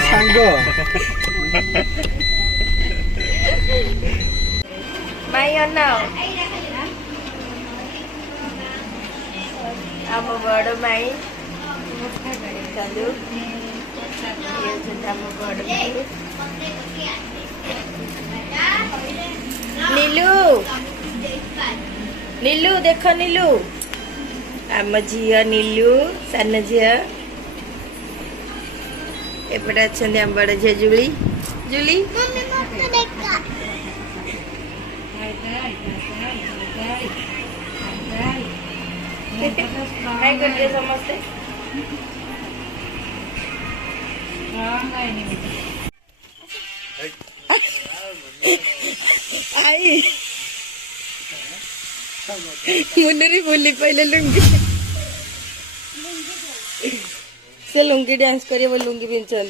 सांग माई अनाओ आम बड़ माई चलू आम बड़ माई नीलू नीलू देख नीलू आम झील नीलू सान झील एपटे अच्छा आम बड़ झील जुली जुली हाय करते समस्ते आई मुन्नरी बोली पहले लुंगी से लुंगी डांस करिए वो लुंगी पिंचन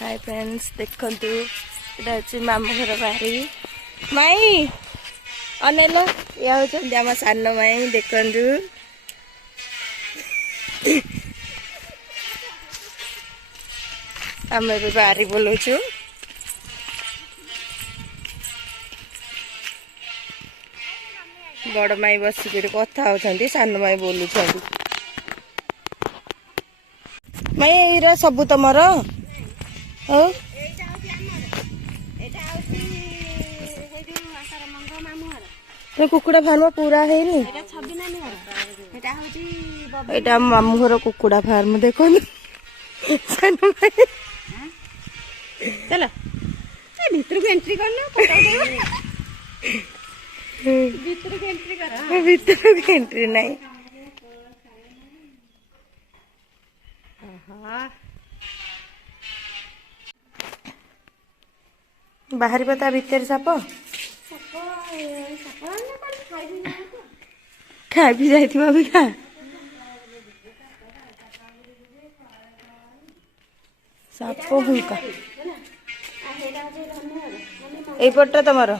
हाय फ्रेंड्स देखंतु एटा अछि मामू घर बाहरी माई अनेल या होचंदी आम सान माई देखंतु आम ए बाहरी बोलुछु बड़ माई बसिक कथा होती सान माई बोलुं माई एरा सबू तुमर कुकुड़ा फार्म पूरा है एटा मामू घर कुकुड़ा फार्म देखो सान माई चलो भीतर को एंट्री कर भीतर को एंट्री नहीं बाहरी पता भीतर साप खाई भी जाइथिबा भी खा साप हुंका एपटा तुमर